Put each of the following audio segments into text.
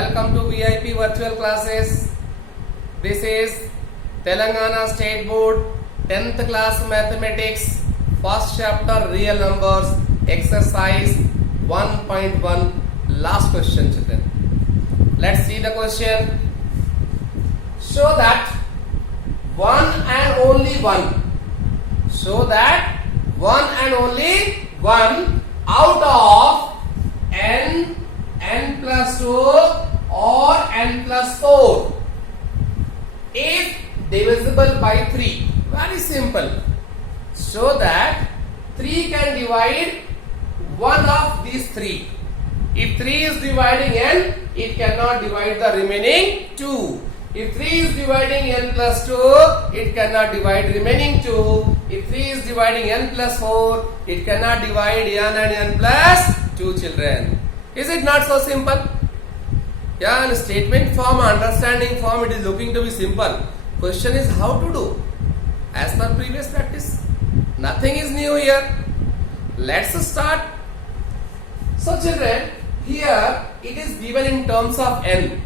Welcome to VIP virtual classes. This is Telangana State Board 10th class mathematics, first chapter real numbers, exercise 1.1, last question children. Let's see the question. Show that one and only one. Show that one and only one out of n plus 2 or n plus 4 is divisible by 3. Very simple. So that 3 can divide one of these 3. If 3 is dividing n, it cannot divide the remaining 2. If 3 is dividing n plus 2, it cannot divide remaining 2. If 3 is dividing n plus 4, it cannot divide n and n plus 2 children. Is it not so simple? Yeah, in statement form, understanding form, it is looking to be simple. Question is how to do. As per previous practice, nothing is new here. Let's start. So children, here it is given in terms of n.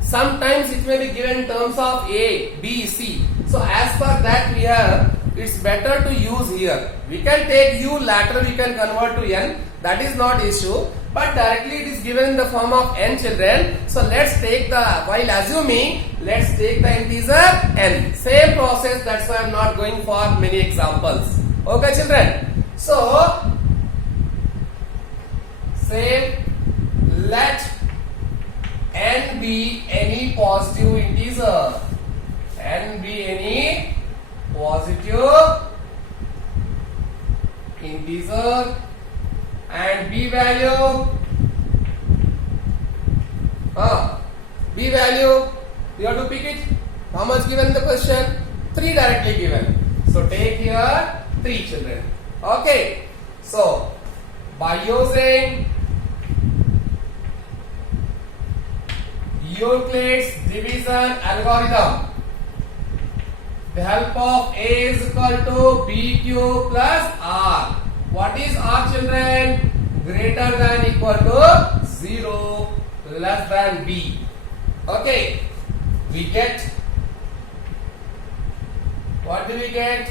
Sometimes it may be given in terms of A, B, C. So as per that we have, it's better to use here. We can take u, later we can convert to n. That is not issue. But directly it is given in the form of n children. So let's take the, while assuming, let's take the integer n. Same process, that's why I am not going for many examples. Okay children. So, say let n be any positive integer. N be any positive integer and b value b value you have to pick it. How much given in the question? 3 directly given. So take here 3 children. Okay. So by using Euclid's division algorithm, the help of A is equal to BQ plus R. What is R children? Greater than equal to 0, less than B. Okay. We get, what do we get?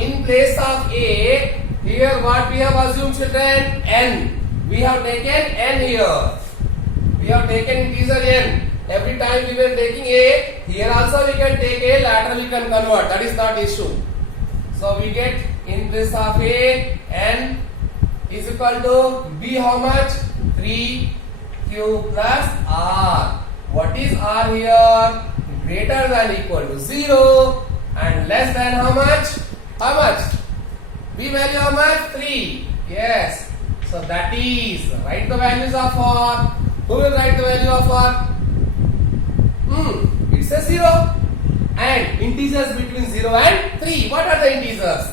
In place of A, here what we have assumed children? N. We have taken N here. We have taken integer n. Every time we were taking A, here also we can take A, later we can convert. That is not issue. So we get in place of A, n is equal to B how much? 3Q plus R. What is R here? Greater than equal to 0 and less than how much? How much? B value how much? 3. Yes. So that is, write the values of R. Who will write the value of R? It says 0 and integers between 0 and 3. What are the integers?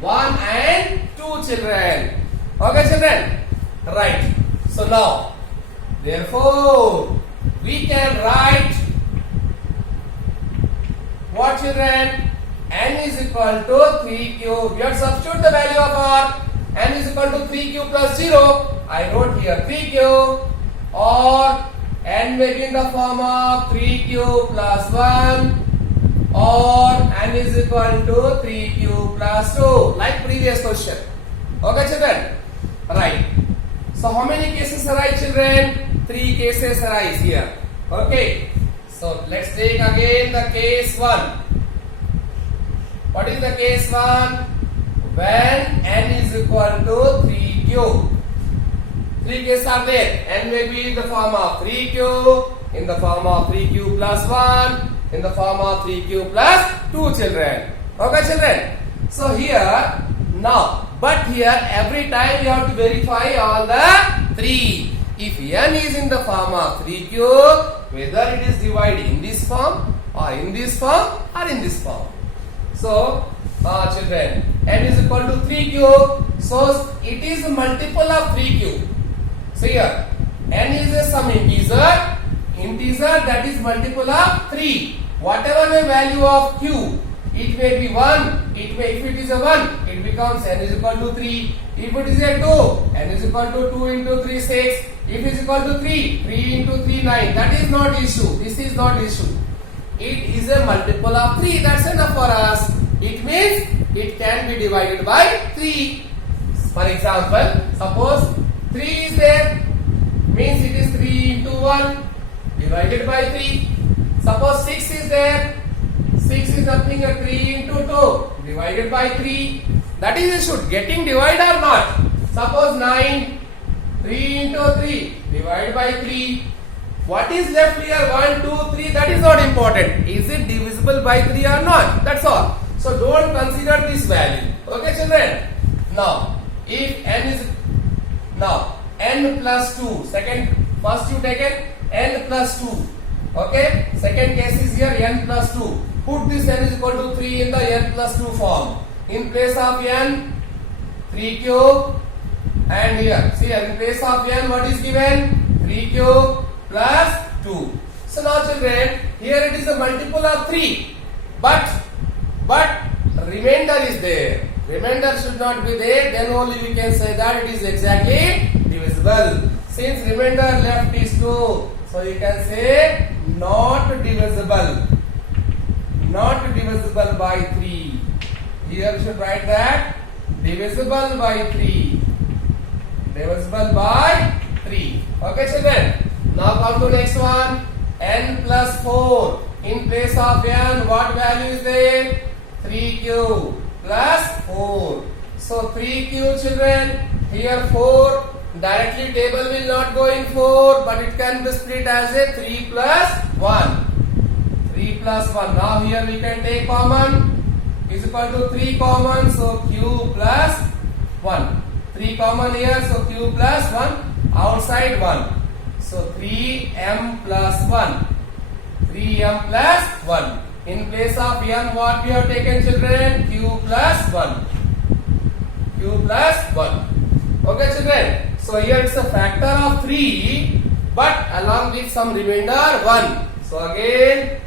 1 and 2 children. Okay children? Right. So now, therefore, we can write what children? N is equal to 3Q. We have substitute the value of R. N is equal to 3Q plus 0. I wrote here 3Q. Or n may be in the form of 3Q plus 1 or n is equal to 3Q plus 2 like previous question. Okay children? Right. So how many cases arise children? 3 cases arise here. Okay. So let's take again the case 1. What is the case 1? When n is equal to 3Q. 3 cases are there. N may be in the form of 3Q, in the form of 3Q plus 1, in the form of 3Q plus 2 children. Okay children? So here, now, but here every time you have to verify all the 3. If n is in the form of 3Q, whether it is divided in this form or in this form or in this form. So, children, n is equal to 3Q, so it is a multiple of 3Q. So here, n is some integer that is multiple of 3. Whatever the value of q, it may be 1, If it is a 1, it becomes n is equal to 3. If it is a 2, n is equal to 2 into 3, 6. If it is equal to 3, 3 into 3, 9. That is not issue. This is not issue. It is a multiple of 3. That's enough for us. It means it can be divided by 3. For example, suppose 3 is there. Means it is 3 into 1 divided by 3. Suppose 6 is there. 6 is nothing but 3 into 2 divided by 3. That is issue. Getting divide or not. Suppose 9. 3 into 3 divided by 3. What is left here? 1, 2, 3. That is not important. Is it divisible by 3 or not? That's all. So don't consider this value. Okay, children? Now, if n is n plus 2. First you take n plus 2. Okay? Second case is here n plus 2. Put this n is equal to 3 in the n plus 2 form. In place of n, 3 cube. And here, see, in place of n, what is given? 3 cube plus 2. So now children, here it is a multiple of 3. But remainder is there. Remainder should not be there. Then only we can say that it is exactly divisible. Since remainder left is 2, so you can say not divisible. Not divisible by 3. Here you should write that divisible by 3. Divisible by 3. Okay, children. Now come to next one. N plus 4. In place of n, what value is there? 3q plus 4. So 3q, children. Here 4. Directly table will not go in 4, but it can be split as a 3 plus 1. 3 plus 1. Now here we can take common. Is equal to 3 common, so q plus 1. 3 common here, so q plus 1. Outside 1. So 3m plus 1. 3m plus 1. In place of m, what we have taken, children? Q plus 1. Q plus 1. Okay, children. So here it's a factor of 3, but along with some remainder 1. So again,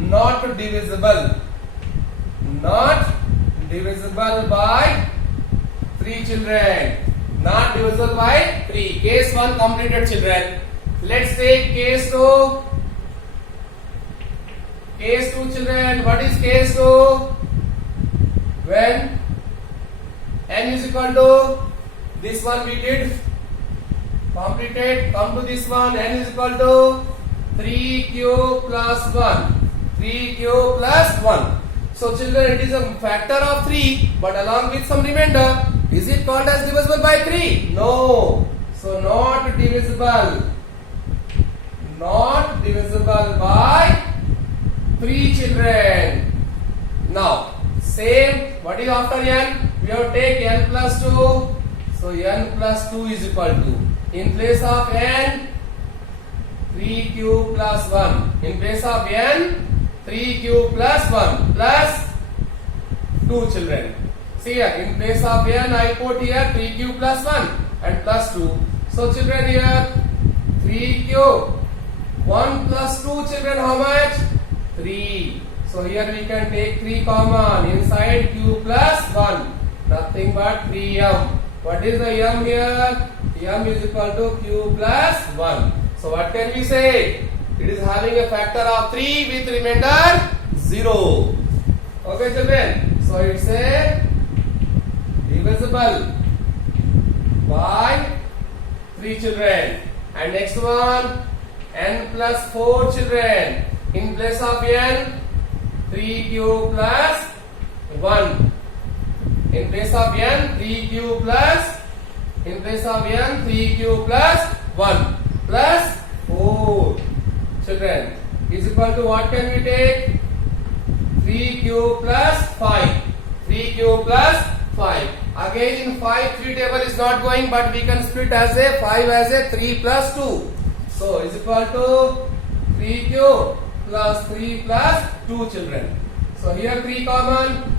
not divisible. Not divisible by 3, children. Not divisible by 3. Case 1 completed, children. Let's take case 2. Case 2, children. What is case 2? When n is equal to, this one we did, completed. Come to this one, n is equal to 3q plus 1. 3q plus 1. So children, it is a factor of 3, but along with some remainder. Is it called as divisible by 3? No. So not divisible. Not divisible by 3, children. Now, same, what is after n? We have to take n plus 2. So n plus 2 is equal to, in place of n, 3q plus 1. In place of n, 3q plus 1 plus 2, children. See here, in place of n, I put here 3q plus 1 and plus 2. So children, here 3q, 1 plus 2, children, how much? 3. So here we can take 3 common. Inside q plus 1, nothing but 3m. What is the m here? M is equal to q plus 1. So what can we say? It is having a factor of 3 with remainder 0. Okay, children. So it's a divisible by 3, children. And next one, n plus 4, children. In place of n, 3q plus 1. In place of n, 3q plus, in place of n, 3q plus 1 plus 4, children, is equal to, what can we take? 3q plus 5. 3q plus 5. Again in 5, 3 table is not going, but we can split as a 5 as a 3 plus 2. So is equal to 3q plus 3 plus 2, children. So here 3 common,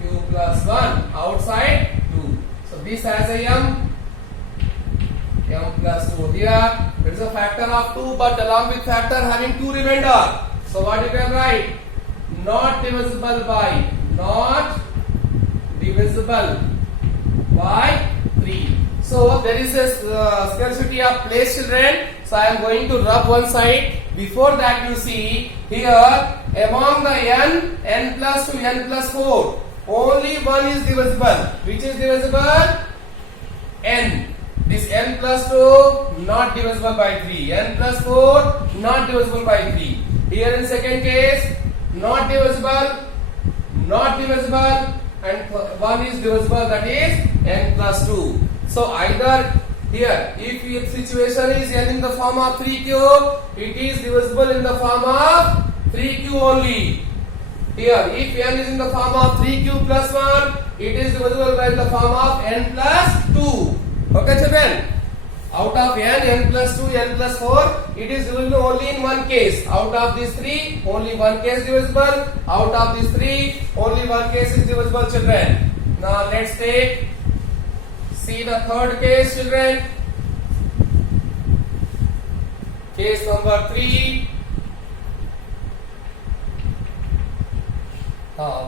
q plus 1, outside 2. So this has a m plus 2. Here it is a factor of 2, but along with factor having 2 remainder. So what you can write? not divisible by 3. So there is a scarcity of place, children. So I am going to rub one side. Before that, you see here among the n plus 2, n plus 4, only one is divisible. Which is divisible? N. This n plus 2 not divisible by 3. N plus 4 not divisible by 3. Here in second case, not divisible, and one is divisible, that is n plus 2. So either here, if your situation is n in the form of 3q, it is divisible in the form of 3q only. Here, if n is in the form of 3q plus 1, it is divisible by the form of n plus 2. Okay, children? Out of n plus 2, n plus 4, it is divisible only in one case. Out of these 3, only one case divisible. Out of these 3, only one case is divisible, children. Now let's see the third case, children. Case number 3.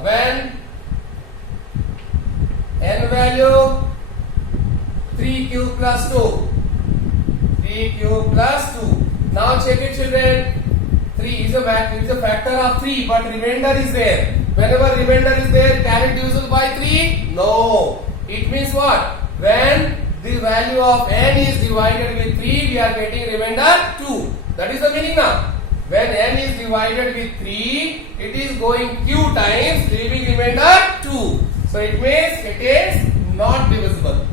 When n value 3q plus 2. 3q plus 2. Now check it, children. 3 is a factor of 3, but remainder is there. Whenever remainder is there, can it divisible by 3? No. It means what? When the value of n is divided with 3, we are getting remainder 2. That is the meaning now. When n is divided with 3, it is going q times, leaving remainder 2. So it means it is not divisible.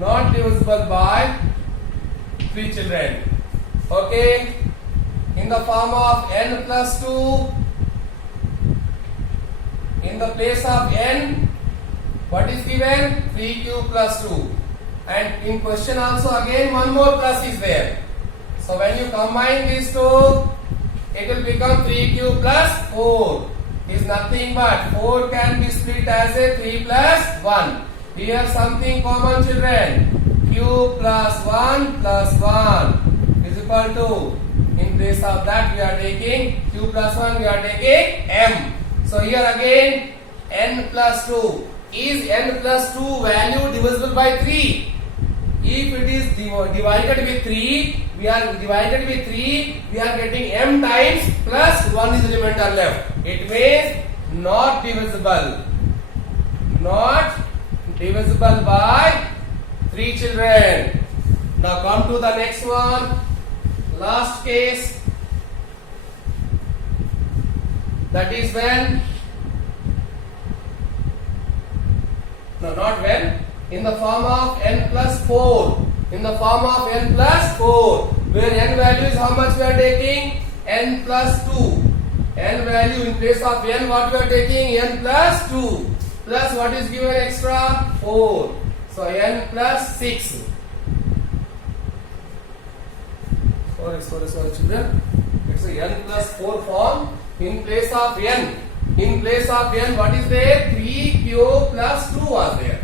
Not divisible by 3, children. Okay. In the form of n plus 2, in the place of n, what is given? 3q plus 2. And in question also again one more plus is there. So when you combine these two, it will become 3q plus 4. Is nothing but 4 can be split as a 3 plus 1. Here something common, children. Q plus 1 plus 1 is equal to, in place of that we are taking q plus 1, we are taking m. So here again n plus 2. Is n plus 2 value divisible by 3? If it is divided with 3, we are getting m times plus 1 is remainder left. It means not divisible. Not divisible by 3, children. Now come to the next one. Last case. That is when, no, not when, in the form of n plus 4. In the form of n plus 4, where n value is how much we are taking? N plus 2. N value in place of n, what we are taking? N plus 2. Plus what is given extra? 4. So n plus 6. Sorry, children. It's a n plus 4 form. In place of n, what is there? 3q plus 2 was there.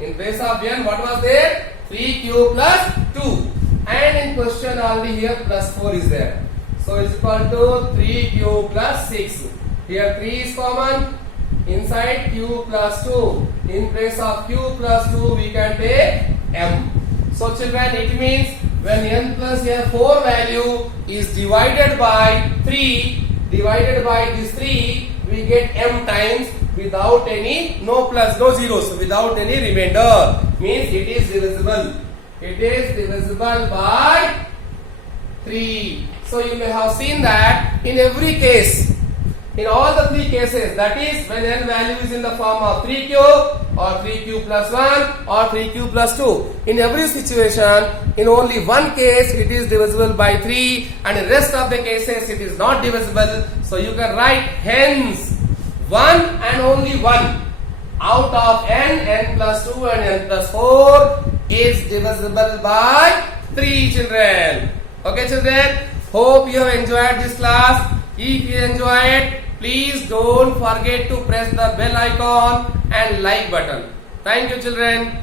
In place of n, what was there? 3q plus 2. And in question already here plus 4 is there. So it's equal to 3q plus 6. Here 3 is common. Inside q plus 2. In place of q plus 2 we can take m. So children, it means when n plus 4 value is divided by 3, divided by this 3, we get m times without any, no plus, no zeros, without any remainder. Means it is divisible. It is divisible by 3. So you may have seen that in every case, in all the 3 cases, that is when n value is in the form of 3q or 3q plus 1 or 3q plus 2. In every situation, in only one case it is divisible by 3 and in rest of the cases it is not divisible. So you can write hence 1 and only 1 out of n plus 2 and n plus 4 is divisible by 3, children. Okay, children, hope you have enjoyed this class. If you enjoyed, please don't forget to press the bell icon and like button. Thank you, children.